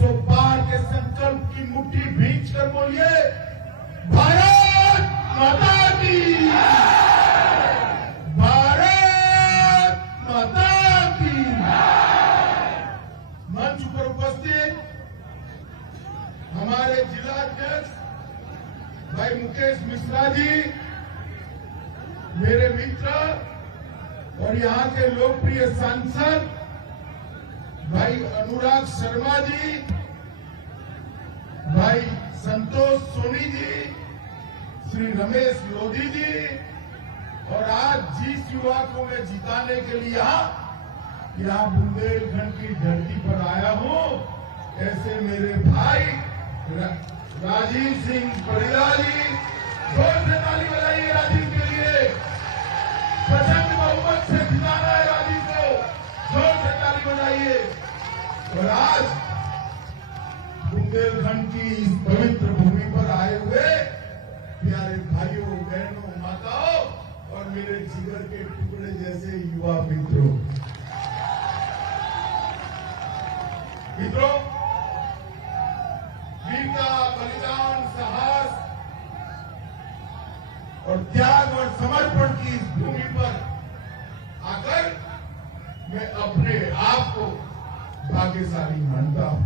300 पार के संकल्प की मुट्ठी भींच कर बोलिए, भारत माता की, भारत माता की। मंच पर उपस्थित हमारे जिला अध्यक्ष भाई मुकेश मिश्रा जी, मेरे मित्र और यहाँ के लोकप्रिय सांसद भाई अनुराग शर्मा जी, भाई संतोष सोनी जी, श्री रमेश लोधी जी, और आज जिस युवा को मैं जिताने के लिए यहाँ बुंदेलखंड की धरती पर आया हूँ, ऐसे मेरे भाई राजीव सिंह परिवार जी, जोर से ताली बजाइए राजीव के लिए। प्रचंड बहुमत से जिताना है राजीव को, जोर से ताली बजाइए। और आज बुंदेलखंड की इस पवित्र भूमि पर आए हुए प्यारे भाइयों, बहनों, माताओं और मेरे जिगर के टुकड़े जैसे युवा मित्रों, वीरता, बलिदान, साहस और त्याग और समर्पण की इस भूमि पर आकर मैं अपने आप को भाग्यशाली मानता हूं।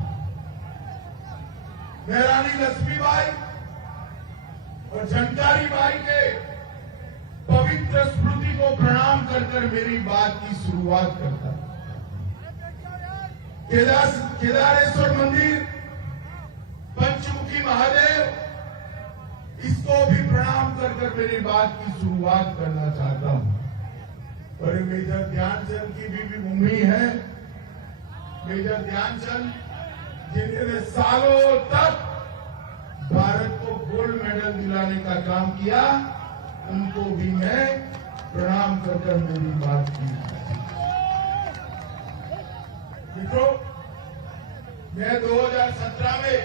मैं रानी लक्ष्मीबाई और झंकारी बाई के पवित्र स्मृति को प्रणाम कर मेरी बात की शुरुआत करता हूं। केदारेश्वर मंदिर, पंचमुखी महादेव, इसको भी प्रणाम कर मेरी बात की शुरुआत करना चाहता हूं। और मेजर ध्यानचंद की भी भूमि है। मेजर ध्यानचंद जिन्होंने सालों तक भारत को गोल्ड मेडल दिलाने का काम किया, उनको भी मैं प्रणाम कर मेरी बात की। मित्रों, मैं 2017 में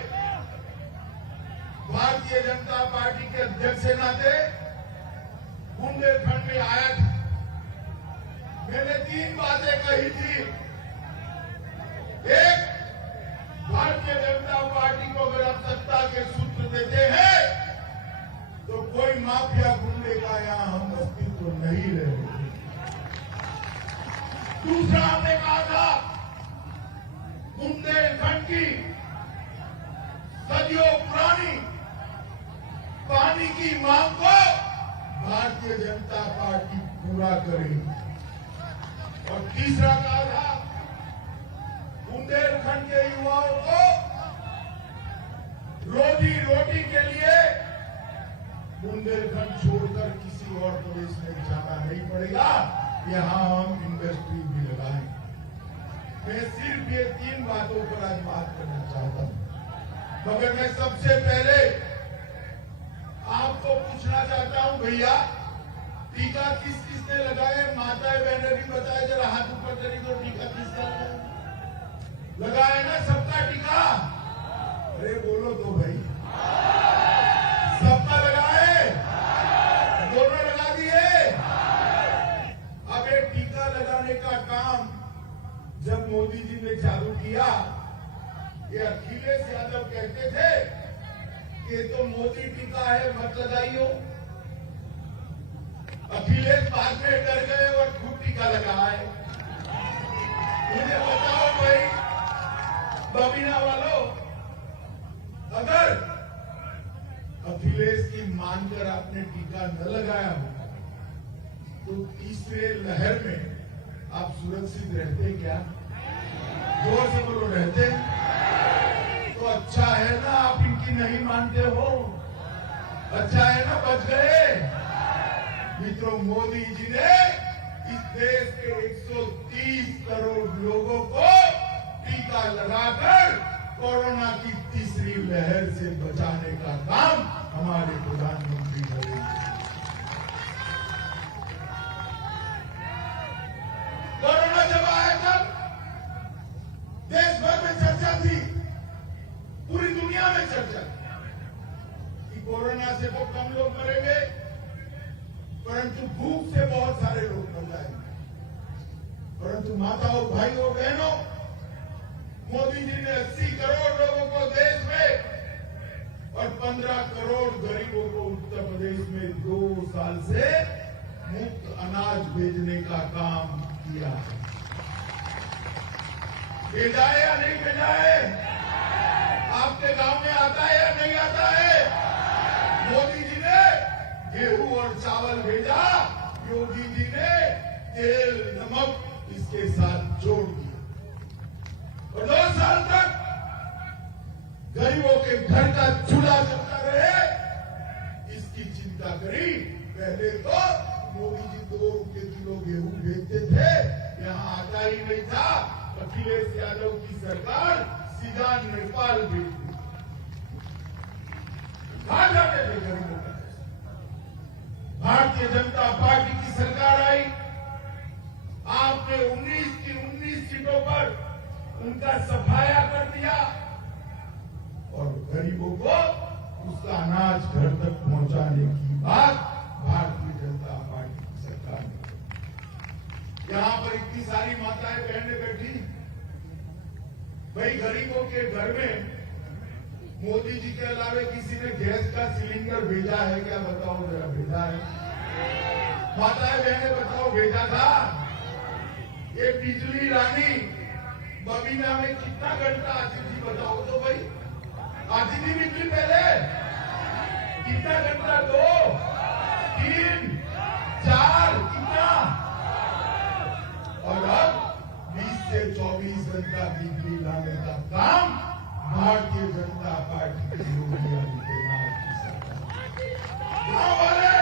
भारतीय जनता पार्टी के अध्यक्ष के नाते बुंदेलखंड में आया था। मैंने 3 बातें कही थी। एक, भारतीय जनता पार्टी को अगर आप सत्ता के सूत्र देते हैं तो कोई माफिया गुंडे का यहां हम अस्तित्व नहीं रहेंगे। दूसरा, हमने कहा था बुंदेलखंड की सदियों पुरानी पानी की मांग को भारतीय जनता पार्टी पूरा करेगी। और तीसरा कहा था बुंदेलखंड के युवाओं को रोजी रोटी के लिए बुंदेलखंड छोड़कर किसी और प्रदेश में जाना नहीं पड़ेगा, यहां हम इंडस्ट्री भी लगाएंगे। मैं सिर्फ ये 3 बातों पर आज बात करना चाहता हूं, मगर मैं सबसे पहले आपको पूछना चाहता हूं, भैया टीका किस किसने लगाए? माताएं बहनें भी बताए, जरा हाथ ऊपर करी तो टीका किसका लगाए ना? सबका टीका? अरे बोलो तो भाई, सबका लगाए? दोनों लगा दिए? अब ये टीका लगाने का काम जब मोदी जी ने चालू किया, ये अखिलेश यादव कहते थे कि ये तो मोदी टीका है, मत लगाइयो। अखिलेश बाद में डर गए और खूब टीका लगाए। मुझे बताओ भाई बबीना वालों, अगर अखिलेश की मानकर आपने टीका न लगाया होता तो तीसरे लहर में आप सुरक्षित रहते क्या? जोर से बोलो, रहते? तो अच्छा है ना आप इनकी नहीं मानते हो, अच्छा है ना बच गए। मित्रों, मोदी जी ने इस देश के 130 करोड़ लोगों को टीका लगाकर कोरोना की तीसरी लहर से बचाने का काम हमारे प्रधानमंत्री करेंगे। कोरोना जब आया तब देश भर में चर्चा थी, पूरी दुनिया में चर्चा कि कोरोना से तो कम लोग मरेंगे, परंतु भूख से बहुत सारे लोग मर जाएंगे। परंतु माताओं, भाइयों, बहनों, मोदी जी ने 80 करोड़ भेजा है या नहीं भेजा है? आपके गांव में आता है या नहीं आता है? मोदी जी ने गेहूं और चावल भेजा, योगी जी ने तेल नमक इसके साथ जोड़ दिया। और 2 साल तक गरीबों के घर का चूल्हा जलता रहे, इसकी चिंता करी। पहले तो मोदी जी 2 रुपये किलो गेहूं भेजते थे, यहाँ आता ही नहीं था। अखिलेश यादव की सरकार सीधा नेपाल भेजती। कहा जाते थे गरीबों का? भारतीय जनता पार्टी की सरकार आई, आपने 19 की 19 सीटों पर उनका सफाया कर दिया और गरीबों को उसका अनाज घर तक पहुंचाने की बात भारतीय जनता पार्टी की सरकार ने। यहां पर इतनी सारी माताएं बहनें बैठी, भाई गरीबों के घर में मोदी जी के अलावे किसी ने गैस का सिलेंडर भेजा है क्या? बताओ जरा, भेजा है? माताएं बहनें बताओ, भेजा था? ये बिजली रानी बबीना में कितना घंटा आती थी बताओ तो भाई? आती थी बिजली पहले कितना घंटा? 2, 3, 4 कितना? और अब 20 से 24 घंटा बिजली लाने का काम भारतीय जनता पार्टी की योगी आदित्यनाथ की सरकार। गांव वाले,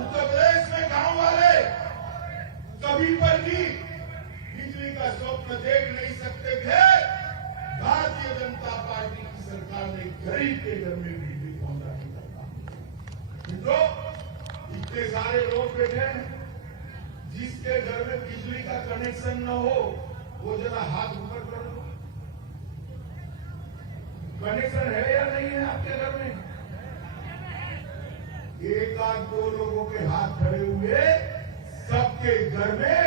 उत्तर प्रदेश में गांव वाले कभी पर भी बिजली का स्वप्न देख नहीं सकते थे। भारतीय जनता पार्टी की सरकार ने गरीब के घर में बिजली पहुंचाने का काम। मित्रों, इतने सारे लोग बैठे हैं, जिसके घर में बिजली का कनेक्शन न हो वो जरा हाथ ऊपर कर दो। कनेक्शन है या नहीं है आपके घर में? 1 आध 2 लोगों के हाथ खड़े हुए, सबके घर में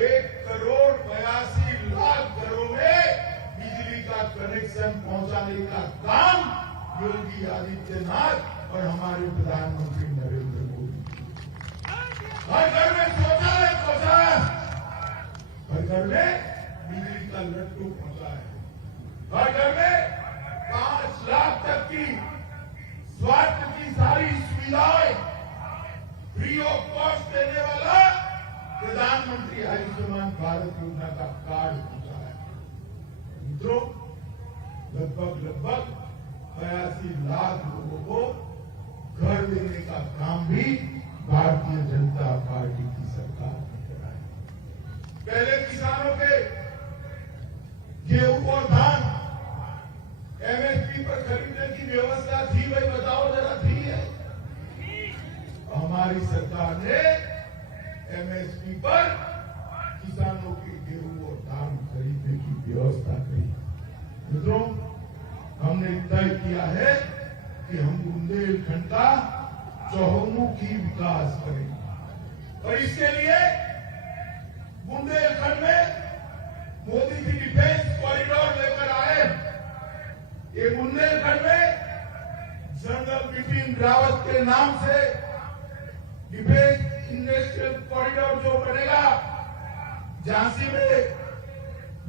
1,82,00,000 घरों में बिजली का कनेक्शन पहुंचाने का काम योगी आदित्यनाथ और हमारे प्रधानमंत्री नरेंद्र मोदी। हर घर में शौचालय पहुंचा है, हर घर में बिजली का लट्टू पहुंचा है, हर घर में 5 लाख तक की स्वास्थ्य की सारी सुविधाएं फ्री ऑफ कॉस्ट देने वाला प्रधानमंत्री आयुष्मान भारत योजना का कार्ड पहुंचा है। मित्रों, लगभग 82 लाख लोगों को घर देने का काम भी भारतीय जनता पार्टी की सरकार ने कराया। पहले किसानों के गेहूं और धान एमएसपी पर खरीदने की व्यवस्था थी भाई? बताओ जरा, थी है? हमारी सरकार ने एमएसपी पर किसानों के गेहूं और धान खरीदने की व्यवस्था करी। मित्रों, हमने तय किया है कि हम बुंदेलखंड का चहुमुखी विकास करेंगे और इसके लिए बुंदेलखंड में मोदी जी डिफेंस कॉरिडोर लेकर आए। ये बुंदेलखंड में जनरल बिपिन रावत के नाम से डिफेंस इंडस्ट्रियल कॉरिडोर जो बनेगा, झांसी में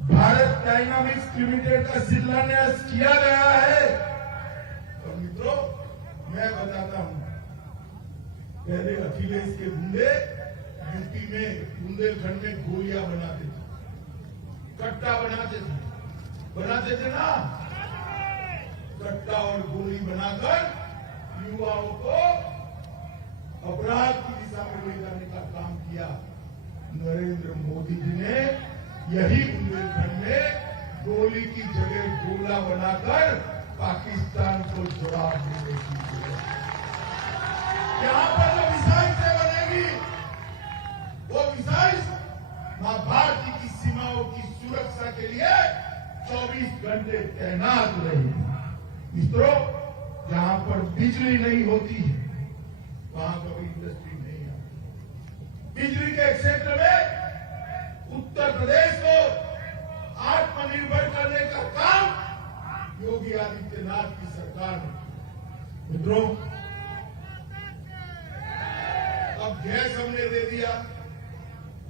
भारत डायनामिक्स लिमिटेड का शिलान्यास किया गया है। और मित्रों, मैं बताता हूं, पहले अखिलेश के गुंडे यूपी में बुंदेलखंड में गोलियां बनाते थे, कट्टा बनाते थे ना, कट्टा और गोली बनाकर युवाओं को अपराध की दिशा में ले जाने का काम किया। नरेंद्र मोदी जी ने यही बुंदेलखंड में गोली की जगह गोला बनाकर पाकिस्तान को जवाब देने की जरूरत है। यहाँ पर जो मिसाइल से बनेगी, वो मिसाइल मां भारती की सीमाओं की सुरक्षा के लिए 24 घंटे तैनात रहेगी। मित्रों, जहां पर बिजली नहीं होती है वहां कभी इंडस्ट्री नहीं आती। बिजली के क्षेत्र में उत्तर प्रदेश को आत्मनिर्भर करने का काम योगी आदित्यनाथ की सरकार ने। मित्रों, अब गैस हमने दे दिया,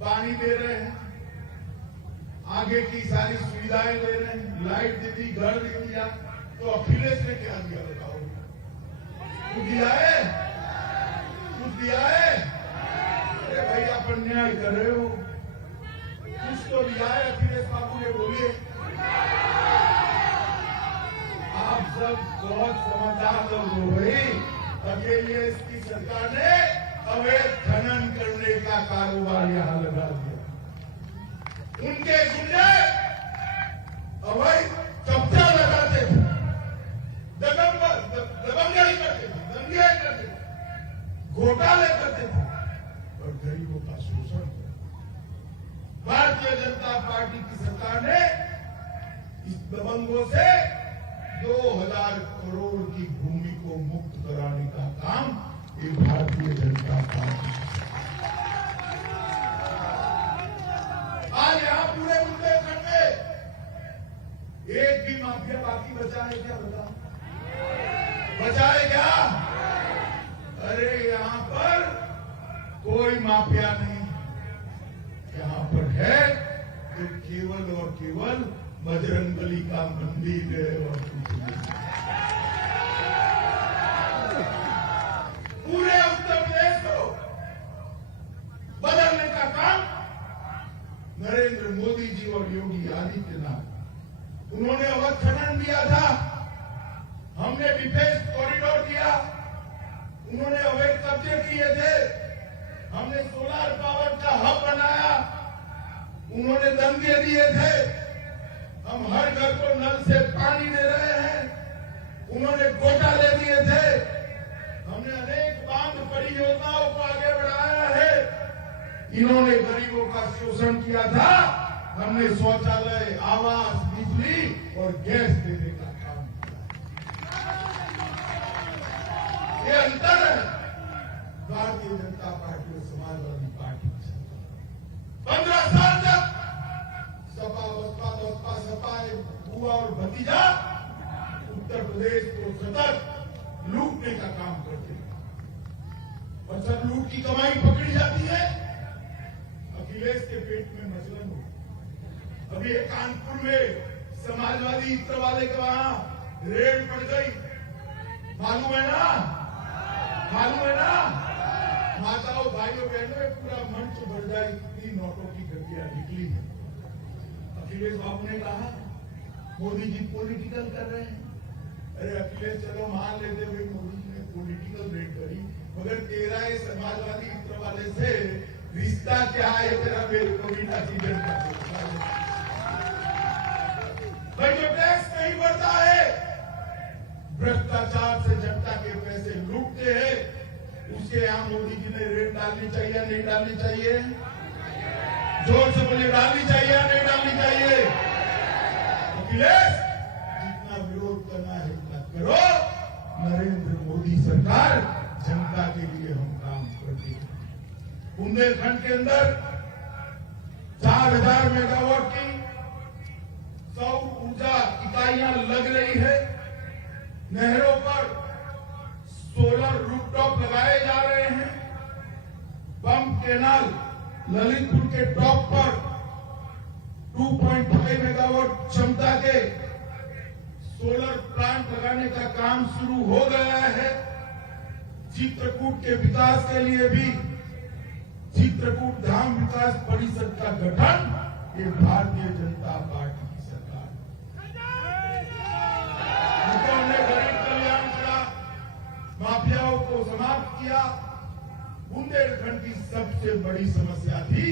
पानी दे रहे हैं, आगे की सारी सुविधाएं दे रहे हैं, लाइट दे दी, घर दे दिया, तो अखिलेश ने क्या दिया बताओ? कुछ दिया है? कुछ दिया है? अरे भाई आप अन्याय कर रहे हो, कुछ तो दिया है अखिलेश बाबू ने, बोलिए। आप सब बहुत समझदार लोग हो भाई। अकेले इसकी सरकार ने अवैध खनन करने का कारोबार यहां लगा दिया। उनके गुंडे अवैध कब्जा लगाते थे, दबंगई करते थे, दंगे करते थे, घोटाले करते थे और गरीबों का शोषण करते। भारतीय जनता पार्टी की सरकार ने इस दबंगों से 2000 करोड़ की भूमि को मुक्त कराने का काम ये भारतीय जनता पार्टी। आज यहां पूरे बुंदेलखंड में एक भी माफिया बाकी बचा है क्या? बताओ, बचा है क्या? अरे यहां पर कोई माफिया नहीं, यहां पर है तो केवल और केवल बजरंगबली का मंदिर है और कुछ नहीं। पूरे उत्तर प्रदेश को बदलने का काम नरेंद्र मोदी जी और योगी आदित्यनाथ, उन्होंने अवैध खनन दिया था, हमने डिफेंस कॉरिडोर दिया, उन्होंने अवैध कब्जे किए थे, हमने सोलर पावर का हब बनाया, उन्होंने दंगे दिए थे, हम हर घर को नल से पानी दे रहे हैं, उन्होंने घोटाले दिए थे, हमने अनेक बांध परियोजनाओं को आगे बढ़ाया है, इन्होंने गरीबों का शोषण किया था, हमने शौचालय, आवास, बिजली और गैस देने का काम किया। ये अंतर है भारतीय जनता पार्टी और समाजवादी पार्टी की सरकार। 15 साल तक सपा बसपा सपा बुआ और भतीजा उत्तर प्रदेश को सतत लूटने का काम करते हैं और जब लूट की कमाई पकड़ी जाती है, अखिलेश के पेट में मसलन हो। अभी एक कानपुर में समाजवादी इत्र वाले के वहां रेड पड़ गई, मालूम है ना? मालूम है ना? माताओं भाइयों बहनों में पूरा मंच भर जाए, इतनी नोटों की गड्डियां निकली है। अखिलेश बाबू ने कहा मोदी जी पॉलिटिकल कर रहे हैं। अरे अखिलेश चलो मान लेते भाई मोदी जी ने पॉलिटिकल रेड करी, मगर तेरा ये समाजवादी इत्र वाले से रिश्ता क्या है तेरा? मेरे को भी सीजन का भाई जो टैक्स नहीं बढ़ता है, भ्रष्टाचार से जनता के पैसे लूटते हैं, उसके यहां मोदी जी ने रेट डालनी चाहिए या नहीं डालनी चाहिए? जोर से बोलिए, डालनी चाहिए या नहीं डालनी चाहिए? अखिलेश जितना विरोध करना है इतना करो, नरेंद्र मोदी सरकार जनता के लिए हम काम करते हैं। बुंदेलखंड के अंदर 4000 मेगावाट की सौर ऊर्जा इकाइयां लग रही है, नहरों पर सोलर रूफटॉप लगाए जा रहे हैं, पंप कैनाल ललितपुर के टॉप पर 2.5 मेगावाट क्षमता के सोलर प्लांट लगाने का काम शुरू हो गया है। चित्रकूट के विकास के लिए भी चित्रकूट धाम विकास परिषद का गठन ये भारतीय जनता पार्टी की सरकार हमने गरीब कल्याण करा, माफियाओं को समाप्त किया। बुंदेलखंड की सबसे बड़ी समस्या थी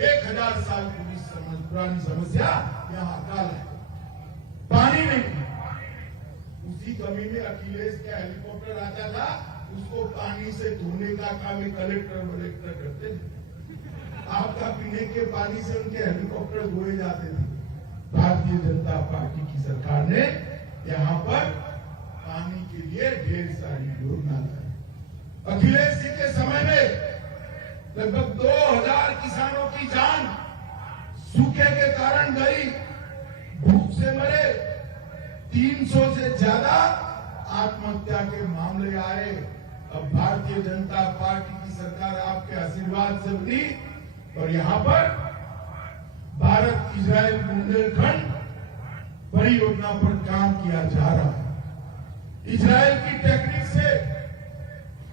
1000 साल पुरानी समस्या, यहाँ अकाल है, पानी नहीं। उसी कमी में अखिलेश का हेलीकॉप्टर आता था, उसको पानी से धोने का काम कलेक्टर वलेक्टर करते थे। आपका पीने के पानी से उनके हेलीकॉप्टर धोए जाते थे। भारतीय जनता पार्टी की सरकार ने यहाँ पर पानी के लिए ढेर सारी योजना लाई। अखिलेश जी के समय में लगभग 2000 किसानों की जान सूखे के कारण गई, भूख से मरे, 300 से ज्यादा आत्महत्या के मामले आए। अब भारतीय जनता पार्टी की सरकार आपके आशीर्वाद से बनी और यहाँ पर भारत इजराइल बुंदेलखंड परियोजना पर काम किया जा रहा है। इजराइल की टेक्निक से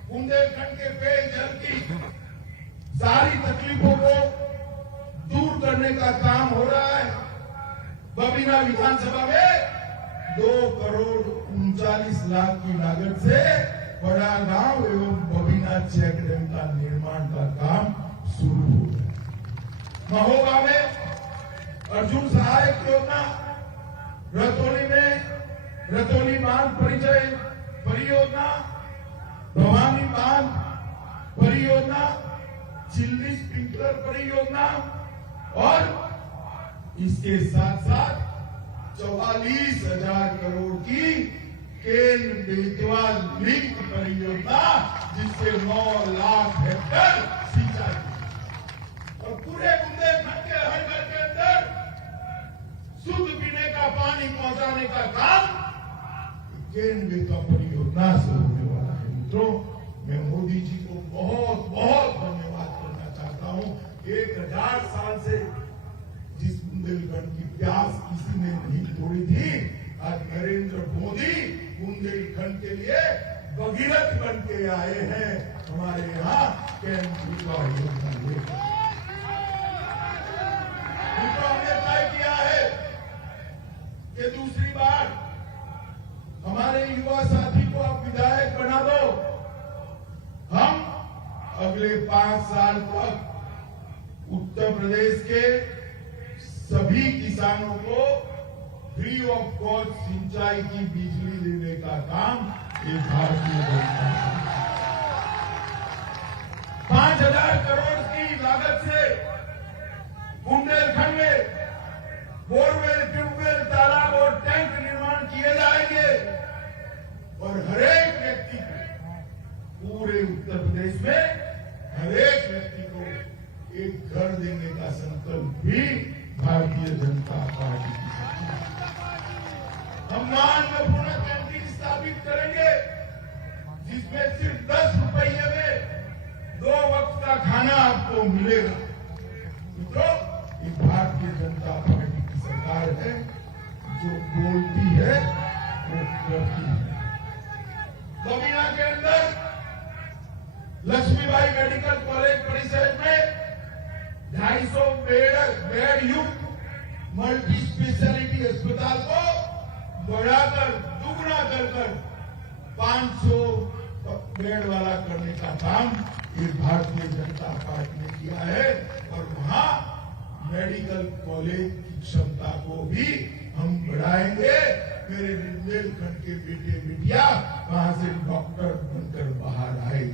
बुंदेलखंड के पेयजल की सारी तकलीफों को दूर करने का काम हो रहा है। बबीना विधानसभा में 2,39,00,000 की लागत से बड़ा गांव एवं बबीना चेक डैम का निर्माण का काम शुरू हो गया। महोबा में अर्जुन सहायक योजना, रतौली में रतौली बांध परिचय परियोजना, भवानी बांध परियोजना, चिल्ली स्प्रिंकलर परियोजना और इसके साथ साथ 44,000 करोड़ की केन बेतवा लिंक परियोजना, जिससे 9 लाख हेक्टेयर सिंचाई और पूरे बुंदेलखंड के हर घर के अंदर शुद्ध पीने का पानी पहुंचाने का काम केन बेतवा परियोजना से होने वाला है। मित्रों, मैं मोदी जी को बहुत बहुत धन्यवाद करना चाहता हूं। 1000 साल से जिस बुंदेलखंड की प्यास किसी ने नहीं तोड़ी थी, आज नरेंद्र मोदी बुंदेलखंड के लिए भगीरथ बन के आए हैं। हमारे यहाँ केन बेतवा योजना लेकर हमने तय किया है कि दूसरी बार हमारे युवा साथी को आप विधायक बना दो। हम अगले 5 साल तक उत्तर प्रदेश के सभी किसानों को फ्री ऑफ कॉस्ट सिंचाई की बिजली देने का काम एक भारतीय जनता पार्टी 5,000 करोड़ की लागत से बुंदेलखंड में बोरवेल, ट्यूबवेल, तालाब और टैंक निर्माण किए जाएंगे और हरेक व्यक्ति को पूरे उत्तर प्रदेश में हरेक व्यक्ति को एक घर देने का संकल्प भी भारतीय जनता पार्टी की हम मानपूर्ण कैंटीन स्थापित करेंगे, जिसमें सिर्फ 10 रुपये में 2 वक्त का खाना आपको मिलेगा। मित्रों, ये भारतीय जनता पार्टी की सरकार है, जो बोलती है वो करती है। बबीना के अंदर लक्ष्मीबाई मेडिकल कॉलेज परिसर में 250 बेड युक्त मल्टी स्पेशलिटी अस्पताल को बढ़ाकर दुगना कर 500 बेड वाला करने का काम ये भारतीय जनता पार्टी ने किया है और वहां मेडिकल कॉलेज की क्षमता को भी हम बढ़ाएंगे। मेरे बुंदेलखंड के बेटे बेटियां वहां से डॉक्टर बनकर बाहर आए।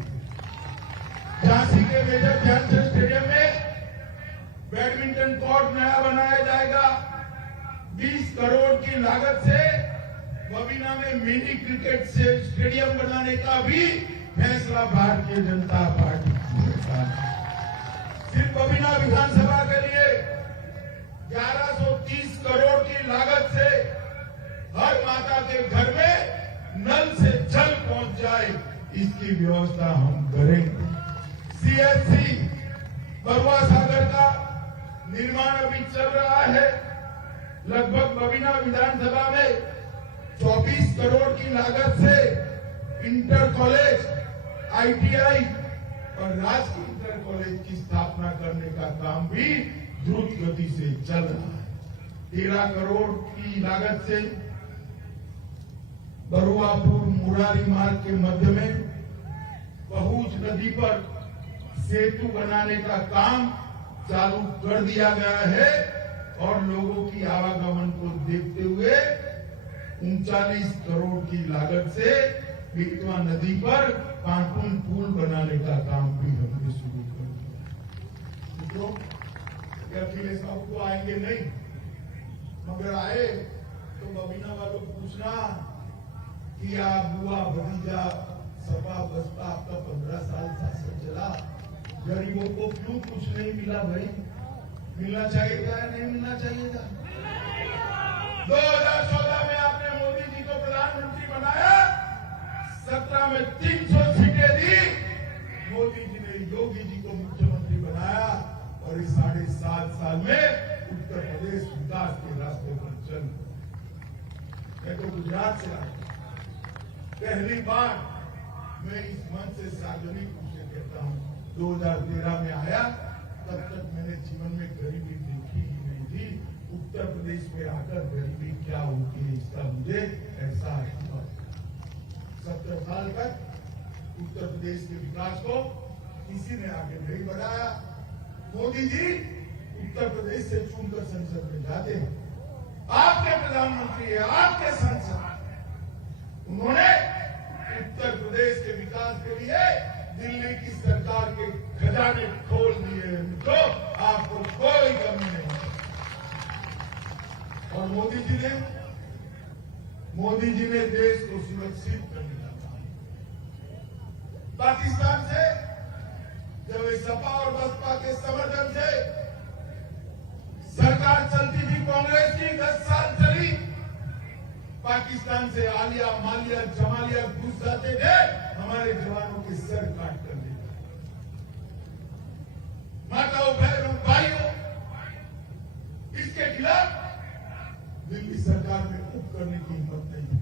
झांसी के मेजर ध्यानचंद स्टेडियम में बैडमिंटन कोर्ट नया बनाया जाएगा। 20 करोड़ की लागत से बबीना में मिनी क्रिकेट से स्टेडियम बनाने का भी फैसला भारतीय जनता पार्टी की है। सिर्फ बबीना विधानसभा के लिए 1130 करोड़ की लागत से हर माता के घर में नल से जल पहुंच जाए, इसकी व्यवस्था हम करेंगे। सीएससी बरुआ सागर का निर्माण अभी चल रहा है। लगभग बबीना विधानसभा में 24 करोड़ की लागत से इंटर कॉलेज, आईटीआई और राजकीय इंटर कॉलेज की स्थापना करने का काम भी द्रुत गति से चल रहा है। 13 करोड़ की लागत से बरुआपुर मुरारी मार्ग के मध्य में पहुंच नदी पर सेतु बनाने का काम चालू कर दिया गया है और लोगों की आवागमन को देखते हुए 39 करोड़ की लागत से बेतवा नदी पर पाटून पुल बनाने का काम भी हमने शुरू कर दिया। मित्रों, अखिलेश बाबू तो आएंगे नहीं, मगर आए तो बबीना वालों को पूछना कि आप बुआ भतीजा सपा बसपा आपका 15 साल शासन चला, गरीबों को क्यों कुछ नहीं मिला? भाई मिलना चाहिए था या नहीं मिलना चाहिए था? 2014 में आपने मोदी जी को प्रधानमंत्री बनाया, 17 में 300 सीटें दी, मोदी जी ने योगी जी को मुख्यमंत्री बनाया और इस 7.5 साल में चल। मैं तो गुजरात से आया, पहली बार मैं इस मंच से सार्वजनिक रूप से कहता हूँ, 2013 में आया, तब तक मैंने जीवन में गरीबी देखी ही नहीं थी। उत्तर प्रदेश में आकर गरीबी क्या होती है इसका मुझे एहसास हुआ। 17 साल तक उत्तर प्रदेश के विकास को किसी ने आगे नहीं बढ़ाया। मोदी जी उत्तर प्रदेश से चुनकर संसद में जाते हैं, आपके प्रधानमंत्री है, आपके सांसद, उन्होंने उत्तर प्रदेश के विकास के लिए दिल्ली की सरकार के खजाने खोल दिए हैं, तो आपको कोई कमी नहीं। और मोदी जी ने देश को सुरक्षित करने का काम। पाकिस्तान से जब सपा और बसपा के समर्थन से सरकार चलती थी कांग्रेस की, 10 साल चली, पाकिस्तान से आलिया मालिया जमालिया घुस जाते थे, हमारे जवानों के सर काट कर देते। माताओं बहनों भाइयों, इसके खिलाफ दिल्ली सरकार में उप करने की हिम्मत नहीं है।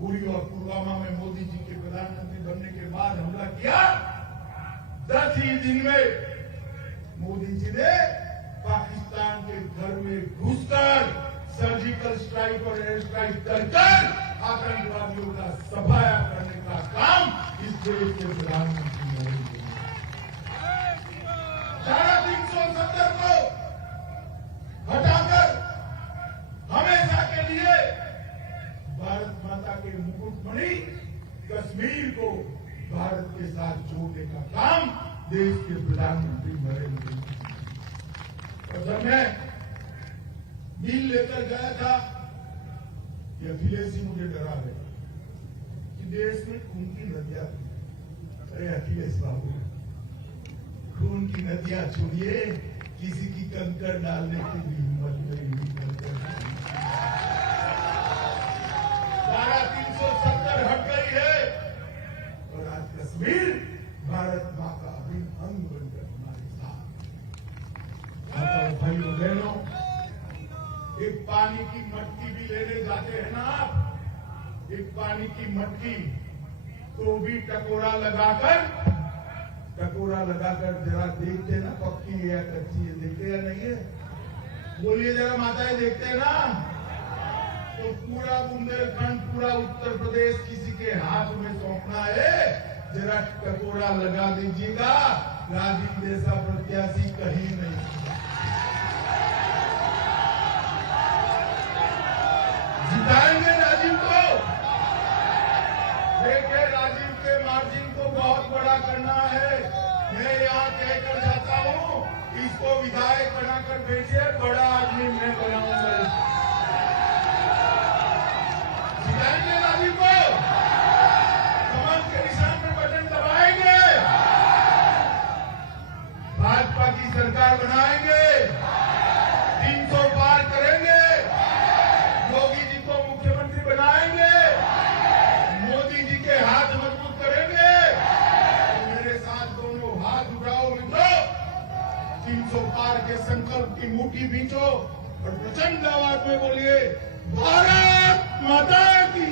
उरी और पुलवामा में मोदी जी के प्रधानमंत्री बनने के बाद हमला किया, 10 ही दिन में मोदी जी ने पाकिस्तान के घर में घुसकर सर्जिकल स्ट्राइक और एयर स्ट्राइक कर आतंकवादियों का सफाया करने का काम इस देश के प्रधानमंत्री ने किया। धारा 370 को हटाकर हमेशा के लिए भारत माता के मुकुटमणि कश्मीर को भारत के साथ जोड़ने का काम देश के प्रधानमंत्री नरेंद्र मोदी। और जब मैं बिल लेकर गया था, ये अखिलेश जी मुझे डरा गए कि देश में खून की नदियां। अरे अखिलेश बाबू, खून की नदियां छोड़िए, किसी की कंकर डालने की भी हिम्मत नहीं हुई। धारा 370 हट गई है और आज कश्मीर भारत मां का अभिन्न अंग बनकर हमारे साथ। भाइयों बहनों, एक पानी की मटकी भी लेने जाते हैं ना आप, एक पानी की मटकी, तो भी टकोरा लगाकर जरा देखते ना पक्की है या कच्ची है, देखते या नहीं है? बोलिए जरा माताएं, देखते हैं ना? तो पूरा बुंदेलखंड, पूरा उत्तर प्रदेश किसी के हाथ में सौंपना है, जरा टकोरा लगा दीजिएगा। राजीव जैसा प्रत्याशी कहीं नहीं। जिताएंगे राजीव को। देखिए, राजीव के मार्जिन को बहुत बड़ा करना है। मैं यहाँ कहकर जाता हूँ, इसको विधायक बनाकर भेजिए, बड़ा आदमी मैं बनाऊंगा। जिताएंगे राजीव को, कमल के निशान में बटन दबाएंगे, भाजपा की सरकार बनाएंगे, 300 पार करेंगे, योगी जी को मुख्यमंत्री बनाएंगे, मोदी जी के हाथ मजबूत करेंगे। तो मेरे साथ दोनों हाथ उठाओ मित्रों, 300 पार के संकल्प की मुट्ठी बींचो और प्रचंड आवाज में बोलिए, भारत माता की।